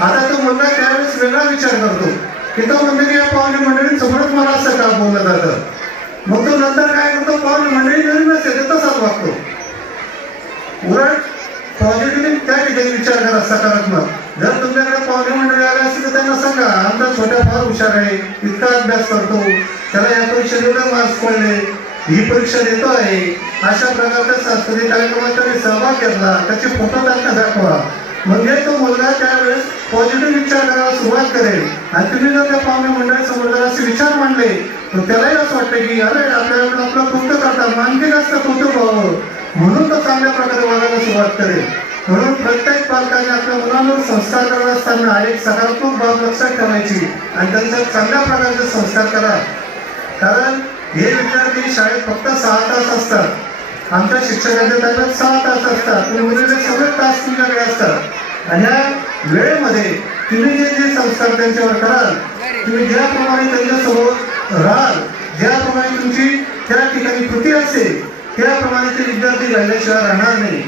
आता तो मुलगा त्यावेळेस वेगळा विचार करतो. की तो म्हणतो की या पाहुणे मंडळी समोरच मला असं का बोललं जातं. मग तो नंतर काय करतो पाहुणे मंडळी जरी नसते ते तसाच वागतो. उलट पॉझिटिव्ह त्या ठिकाणी विचार करा सकारात्मक. जर तुमच्याकडे पाहुणे मंडळी आले असतील तर त्यांना सांगा आमचा छोट्या फार हुशार आहे इतका अभ्यास करतो त्याला या परीक्षेत एवढे मार्क्स पडले ही परीक्षा देतो आहे. अशा प्रकारच्या सांस्कृतिक कार्यक्रमात त्यांनी सहभाग घेतला त्याचे फोटो त्यांना दाखवा. म्हणजे तो मुलगा त्यावेळेस पॉझिटिव्ह विचार करायला सुरुवात करेल. आणि तुम्ही जर त्या पाहुणे मंडळासमोर जर असे विचार मांडले. तर त्यालाही असं वाटतं की अरे आपल्याकडे आपलं कौतुक करतात. आणखी जास्त कौतुक व्हावं. म्हणून तो चांगल्या प्रकारे वागायला सुरुवात करेल. म्हणून प्रत्येक पालकाने आपल्या मुलांवर संस्कार करत असताना एक सकारात्मक बाब लक्षात ठेवायची आणि त्यांचा चांगल्या प्रकारचे संस्कार करा. कारण हे विद्यार्थी शाळेत फक्त सहा तास असतात. आमच्या शिक्षकांच्या ताब्यात सहा तास असतात. पण सगळे तास तुमच्याकडे आणि या वेळेमध्ये तुम्ही जे जे संस्कार त्यांच्यावर कराल तुम्ही ज्याप्रमाणे त्यांच्यासोबत राहाल ज्याप्रमाणे तुमची त्या ठिकाणी कृती असेल त्याप्रमाणे ते विद्यार्थी राहिल्याशिवाय राहणार नाही.